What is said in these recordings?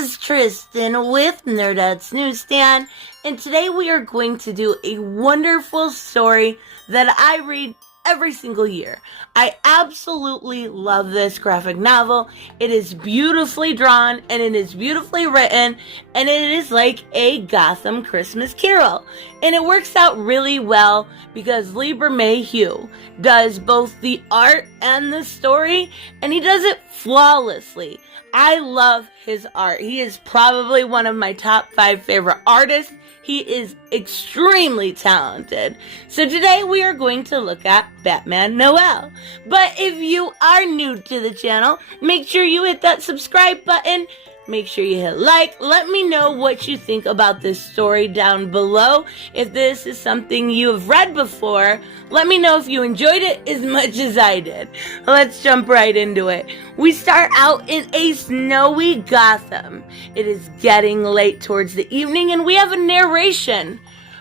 is Tristan with Nerdette's NewsStand, and today we are going to do a wonderful story that I read every single year. I absolutely love this graphic novel. It is beautifully drawn, and it is beautifully written, and it is like a Gotham Christmas Carol. And it works out really well because Lee Brejemo does both the art and the story, and he does it flawlessly. I love his art. He is probably one of my top 5 favorite artists. He is extremely talented. So today we are going to look at Batman Noel. But if you are new to the channel, make sure you hit that subscribe button. Make sure you hit like. Let me know what you think about this story down below. If this is something you have read before, let me know if you enjoyed it as much as I did. Let's jump right into it. We start out in a snowy Gotham. It is getting late towards the evening, and we have a narration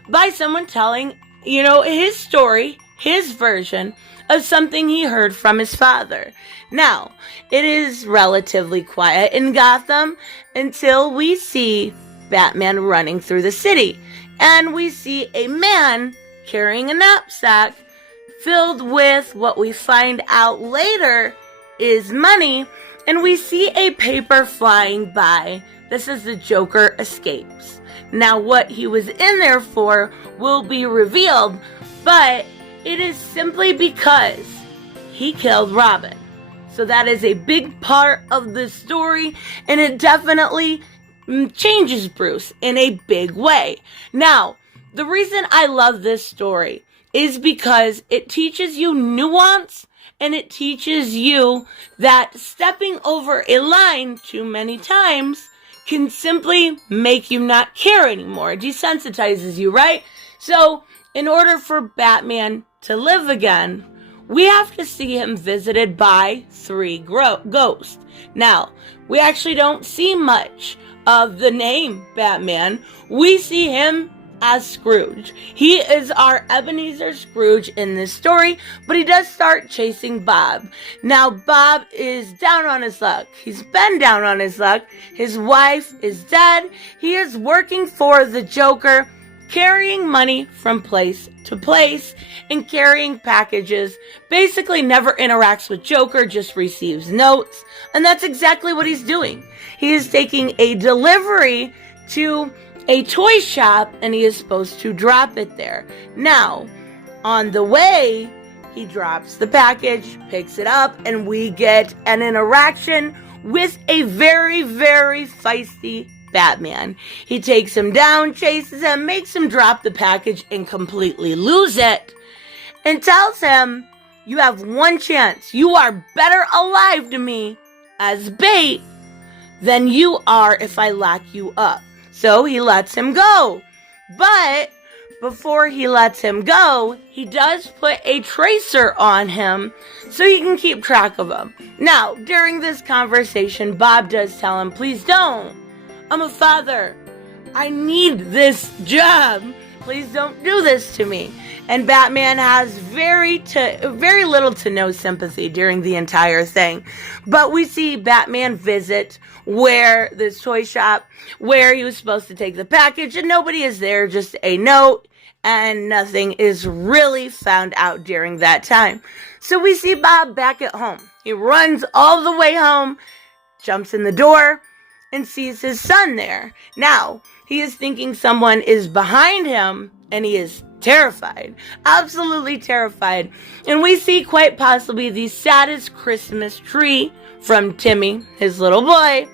by someone telling, his story, his version of something he heard from his father. Now, it is relatively quiet in Gotham until we see Batman running through the city. And we see a man carrying a knapsack filled with what we find out later is money. And we see a paper flying by that says the Joker escapes. Now, what he was in there for will be revealed, but it is simply because he killed Robin. So that is a big part of the story, and it definitely changes Bruce in a big way. Now, the reason I love this story is because it teaches you nuance, and it teaches you that stepping over a line too many times can simply make you not care anymore. It desensitizes you, right? So, in order for Batman to live again, we have to see him visited by 3 ghosts. Now, we actually don't see much of the name Batman. We see him as Scrooge. He is our Ebenezer Scrooge in this story, but he does start chasing Bob. Now, Bob is down on his luck. He's been down on his luck. His wife is dead. He is working for the Joker, carrying money from place to place and carrying packages. Basically never interacts with Joker, just receives notes. And that's exactly what he's doing. He is taking a delivery to a toy shop, and he is supposed to drop it there. Now, on the way, he drops the package, picks it up, and we get an interaction with a very, very feisty Batman. He takes him down, chases him, makes him drop the package and completely lose it, and tells him, "You have one chance. You are better alive to me as bait than you are if I lock you up." So he lets him go. But before he lets him go, he does put a tracer on him so he can keep track of him. Now, during this conversation, Bob does tell him, "Please don't. I'm a father. I need this job. Please don't do this to me." And Batman has very little to no sympathy during the entire thing. But we see Batman visit this toy shop where he was supposed to take the package, and nobody is there, just a note, and nothing is really found out during that time. So we see Bob back at home. He runs all the way home, jumps in the door, and sees his son there. Now, he is thinking someone is behind him, and he is terrified. Absolutely terrified. And we see quite possibly the saddest Christmas tree from Timmy, his little boy,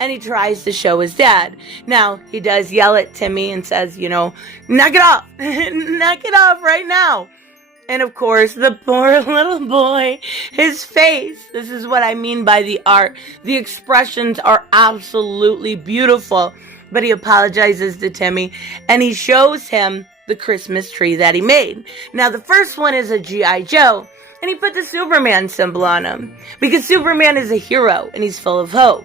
and he tries to show his dad. Now, he does yell at Timmy and says, knock it off. Knock it off right now. And of course, the poor little boy, his face, this is what I mean by the art. The expressions are absolutely beautiful. But he apologizes to Timmy, and he shows him the Christmas tree that he made. Now, the first one is a G.I. Joe, and he put the Superman symbol on him, because Superman is a hero, and he's full of hope.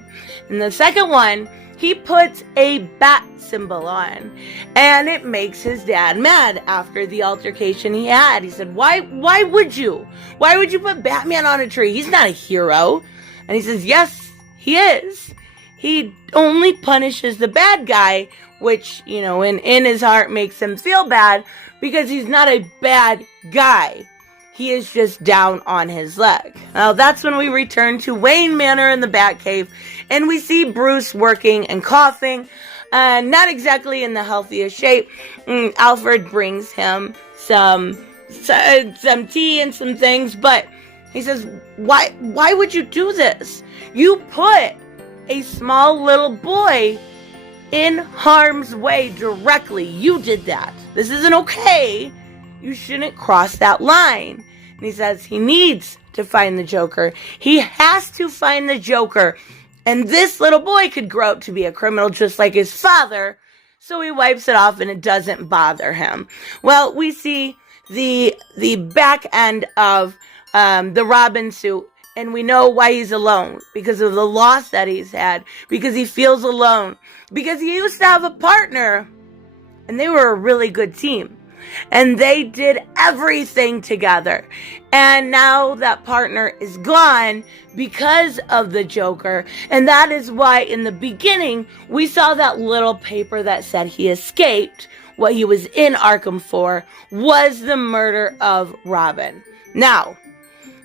And the second one, he puts a bat symbol on, and it makes his dad mad after the altercation he had. He said, why would you put Batman on a tree? He's not a hero. And he says, yes, he is. he only punishes the bad guy, which, in his heart makes him feel bad because he's not a bad guy. He is just down on his leg. Now, that's when we return to Wayne Manor in the Batcave, and we see Bruce working and coughing, not exactly in the healthiest shape. Alfred brings him some tea and some things, but he says, why would you do this? You put a small little boy in harm's way directly. You did that. This isn't okay. You shouldn't cross that line. And he says he needs to find the Joker. He has to find the Joker. And this little boy could grow up to be a criminal just like his father. So he wipes it off and it doesn't bother him. Well, we see the back end of the Robin suit. And we know why he's alone. Because of the loss that he's had. Because he feels alone. Because he used to have a partner. And they were a really good team. And they did everything together. And now that partner is gone because of the Joker. And that is why in the beginning, we saw that little paper that said he escaped. What he was in Arkham for was the murder of Robin. Now,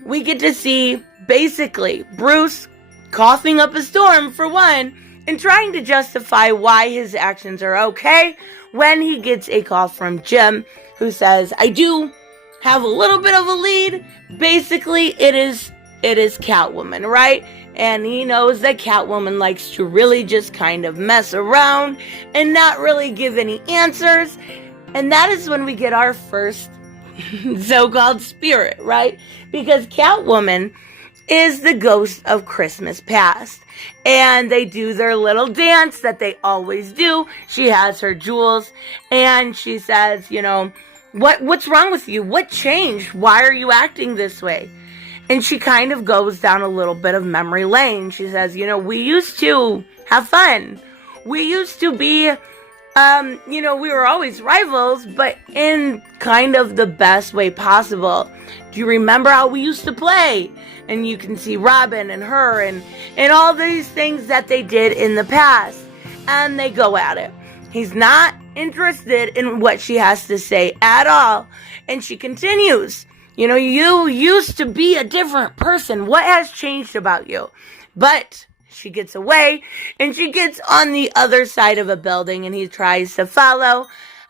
we get to see basically Bruce coughing up a storm for one, and trying to justify why his actions are okay when he gets a call from Jim, who says, I do have a little bit of a lead. Basically, it is Catwoman, right? And he knows that Catwoman likes to really just kind of mess around and not really give any answers. And that is when we get our first so-called spirit, right? Because Catwoman is the ghost of Christmas past. And they do their little dance that they always do. She has her jewels and she says, what's wrong with you? What changed? Why are you acting this way? And she kind of goes down a little bit of memory lane. She says, we used to have fun. We used to be, we were always rivals, but in kind of the best way possible. Do you remember how we used to play? And you can see Robin and her and all these things that they did in the past. And they go at it. He's not interested in what she has to say at all. And she continues, you used to be a different person. What has changed about you? But she gets away and she gets on the other side of a building and he tries to follow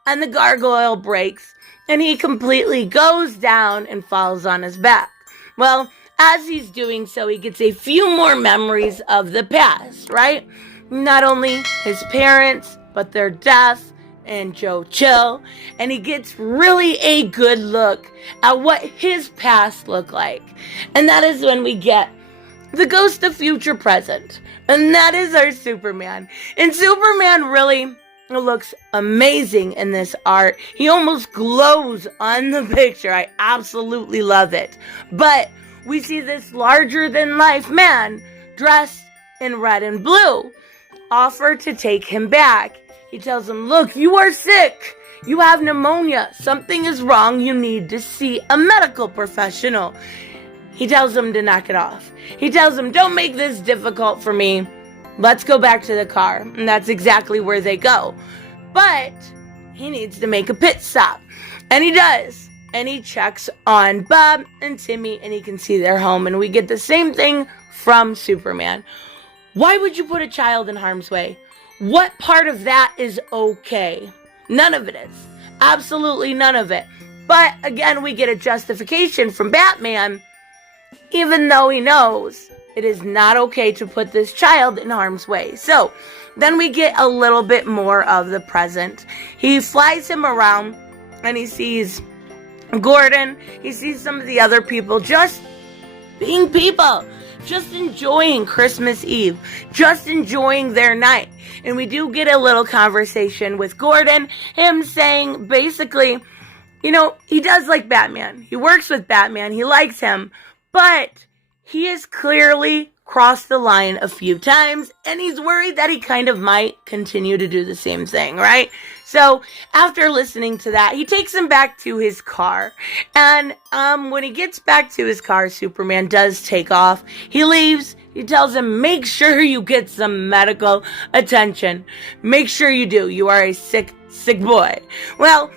and the gargoyle breaks and he completely goes down and falls on his back. Well, as he's doing so, he gets a few more memories of the past, right? Not only his parents, but their death and Joe Chill. And he gets really a good look at what his past looked like. And that is when we get the ghost of future present. And that is our Superman. And Superman really looks amazing in this art. He almost glows on the picture. I absolutely love it. But we see this larger-than-life man dressed in red and blue offer to take him back. He tells him, look, you are sick. You have pneumonia. Something is wrong. You need to see a medical professional. He tells him to knock it off. He tells him, don't make this difficult for me. Let's go back to the car. And that's exactly where they go. But he needs to make a pit stop. And he does. And he checks on Bob and Timmy, and he can see their home. And we get the same thing from Superman. Why would you put a child in harm's way? What part of that is okay? None of it is. Absolutely none of it. But again, we get a justification from Batman, even though he knows it is not okay to put this child in harm's way. So then we get a little bit more of the present. He flies him around, and he sees Gordon, he sees some of the other people just being people, just enjoying Christmas Eve, just enjoying their night. And we do get a little conversation with Gordon, him saying basically, he does like Batman. He works with Batman. He likes him, but he has clearly crossed the line a few times, and he's worried that he kind of might continue to do the same thing, right? So after listening to that, he takes him back to his car. And when he gets back to his car, Superman does take off. He leaves, He tells him, make sure you get some medical attention. Make sure you do. You are a sick boy. Well,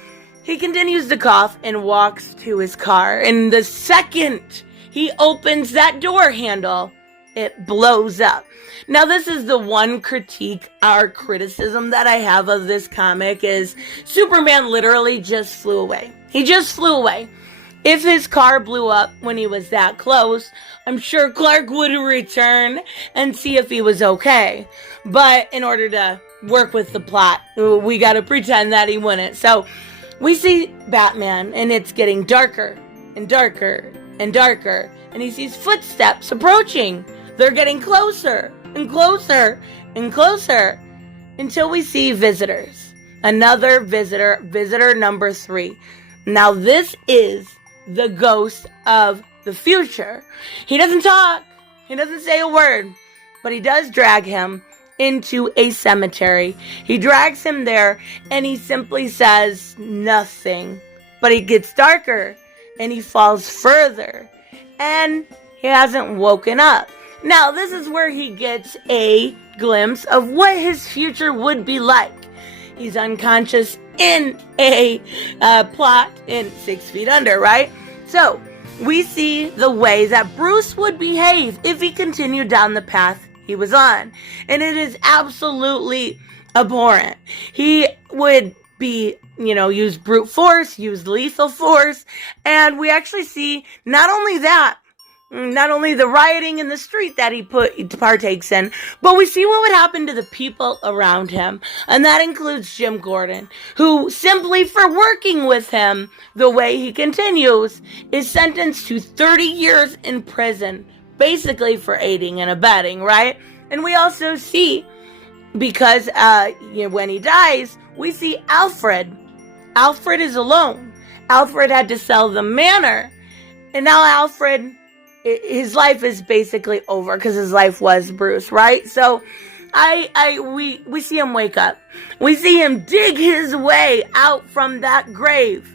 he continues to cough and walks to his car. And the second he opens that door handle, it blows up. Now, this is the one critique or criticism that I have of this comic is Superman literally just flew away. He just flew away. If his car blew up when he was that close, I'm sure Clark would return and see if he was okay. But in order to work with the plot, we got to pretend that he wouldn't. So we see Batman, and it's getting darker and darker and darker. And he sees footsteps approaching. They're getting closer and closer and closer until we see visitors. Another visitor, visitor number 3. Now this is the ghost of the future. He doesn't talk. He doesn't say a word. But he does drag him into a cemetery. He drags him there and he simply says nothing. But it gets darker and he falls further. And he hasn't woken up. Now, this is where he gets a glimpse of what his future would be like. He's unconscious in a plot in 6 Feet Under, right? So, we see the way that Bruce would behave if he continued down the path he was on. And it is absolutely abhorrent. He would be, use brute force, use lethal force, and we actually see not only the rioting in the street that he partakes in, but we see what would happen to the people around him. And that includes Jim Gordon, who simply for working with him the way he continues is sentenced to 30 years in prison, basically for aiding and abetting, right? And we also see, because when he dies, we see Alfred. Alfred is alone. Alfred had to sell the manor. And now Alfred, his life is basically over because his life was Bruce, right? So we see him wake up. We see him dig his way out from that grave.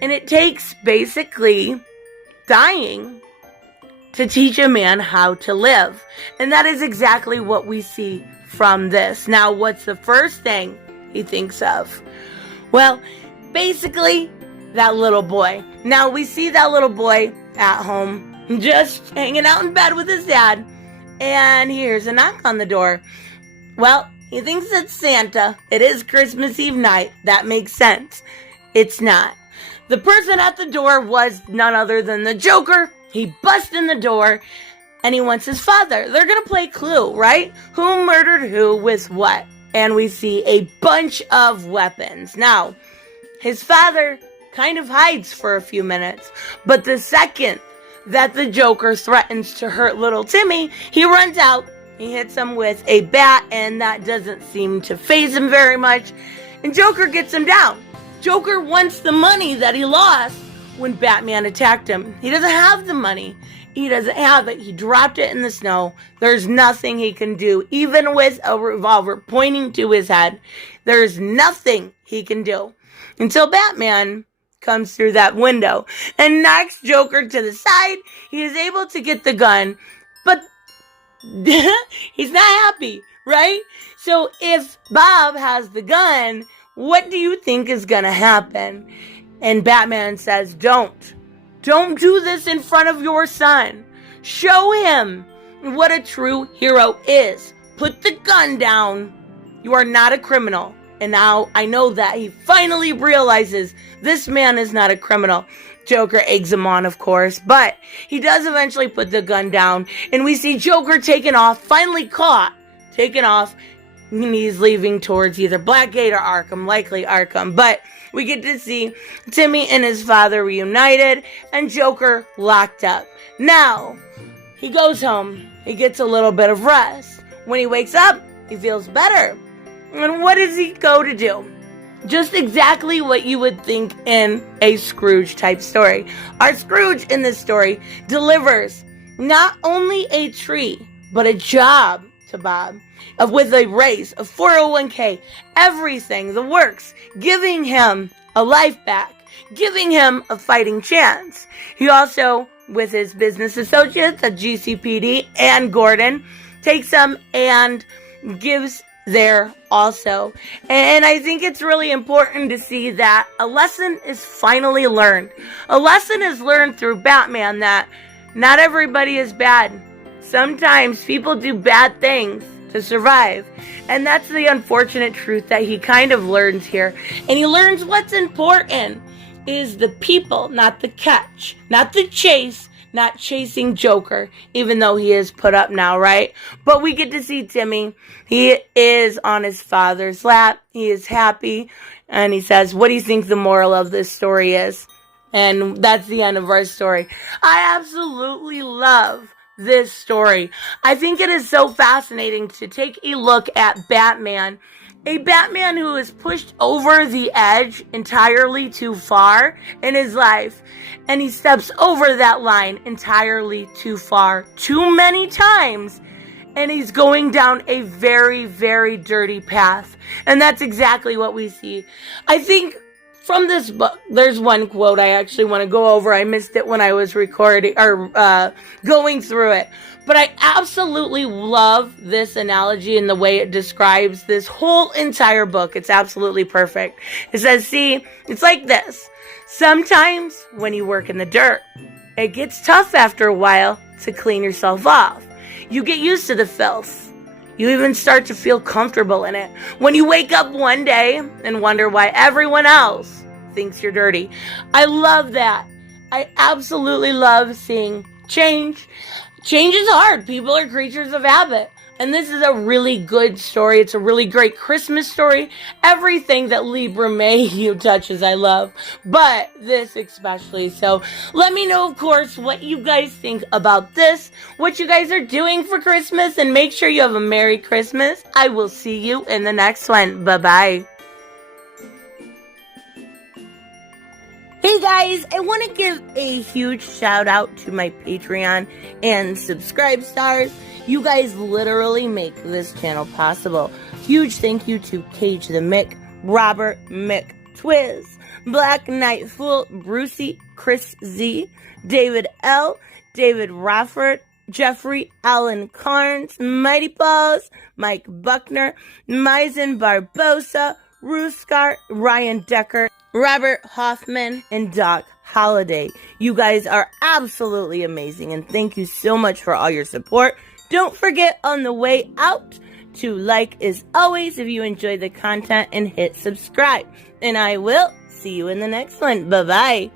And it takes basically dying to teach a man how to live. And that is exactly what we see from this. Now, what's the first thing he thinks of? Well, basically, that little boy. Now, we see that little boy at home, just hanging out in bed with his dad, and he hears a knock on the door. Well, he thinks it's Santa. It is Christmas Eve night. That makes sense. It's not. The person at the door was none other than the Joker. He busts in the door, and he wants his father. They're going to play Clue, right? Who murdered who with what? And we see a bunch of weapons. Now, his father kind of hides for a few minutes, but the second that the Joker threatens to hurt little Timmy, he runs out, he hits him with a bat, and that doesn't seem to faze him very much, and Joker gets him down. Joker wants the money that he lost when Batman attacked him. He doesn't have the money. He doesn't have it. He dropped it in the snow. There's nothing he can do. Even with a revolver pointing to his head, there's nothing he can do until Batman comes through that window and knocks Joker to the side. He is able to get the gun, but he's not happy, right? So if Bob has the gun, what do you think is going to happen? And Batman says, don't do this in front of your son. Show him what a true hero is. Put the gun down. You are not a criminal. And now I know that he finally realizes this man is not a criminal. Joker eggs him on, of course, but he does eventually put the gun down, and we see Joker taken off, finally caught, taken off, and he's leaving towards either Blackgate or Arkham, likely Arkham, but we get to see Timmy and his father reunited, and Joker locked up. Now, he goes home, he gets a little bit of rest. When he wakes up, he feels better. And what does he go to do? Just exactly what you would think in a Scrooge type story. Our Scrooge in this story delivers not only a tree, but a job to Bob, with a raise, a 401k, everything, the works, giving him a life back, giving him a fighting chance. He also with his business associates at GCPD, and Gordon takes them and gives there also. And I think it's really important to see that a lesson is finally learned. A lesson is learned through Batman that not everybody is bad. Sometimes people do bad things to survive. And that's the unfortunate truth that he kind of learns here. And he learns what's important is the people, not the catch, not the chase, not chasing Joker, even though he is put up now, right? But we get to see Timmy. He is on his father's lap. He is happy. And he says, what do you think the moral of this story is? And that's the end of our story. I absolutely love this story. I think it is so fascinating to take a look at Batman. A Batman who is pushed over the edge entirely too far in his life. And he steps over that line entirely too far, too many times. And he's going down a very, very dirty path. And that's exactly what we see. I think from this book, there's one quote I actually want to go over. I missed it when I was recording or going through it. But I absolutely love this analogy and the way it describes this whole entire book. It's absolutely perfect. It says, see, it's like this. Sometimes when you work in the dirt, it gets tough after a while to clean yourself off. You get used to the filth. You even start to feel comfortable in it. When you wake up one day and wonder why everyone else thinks you're dirty. I love that. I absolutely love seeing change. Change is hard. People are creatures of habit. And this is a really good story. It's a really great Christmas story. Everything that Lee Brejemo touches, I love. But this especially. So let me know, of course, what you guys think about this. What you guys are doing for Christmas. And make sure you have a Merry Christmas. I will see you in the next one. Bye-bye. Hey guys, I want to give a huge shout out to my Patreon and subscribe stars. You guys literally make this channel possible. Huge thank you to Cage the Mick, Robert Mick Twiz, Black Knight Fool, Brucey, Chris Z, David L, David Rafford, Jeffrey Allen Carnes, Mighty Paws, Mike Buckner, Maizen Barbosa, Ruskar, Ryan Decker, Robert Hoffman, and Doc Holliday. You guys are absolutely amazing, and thank you so much for all your support. Don't forget on the way out to like as always if you enjoy the content and hit subscribe. And I will see you in the next one. Bye-bye.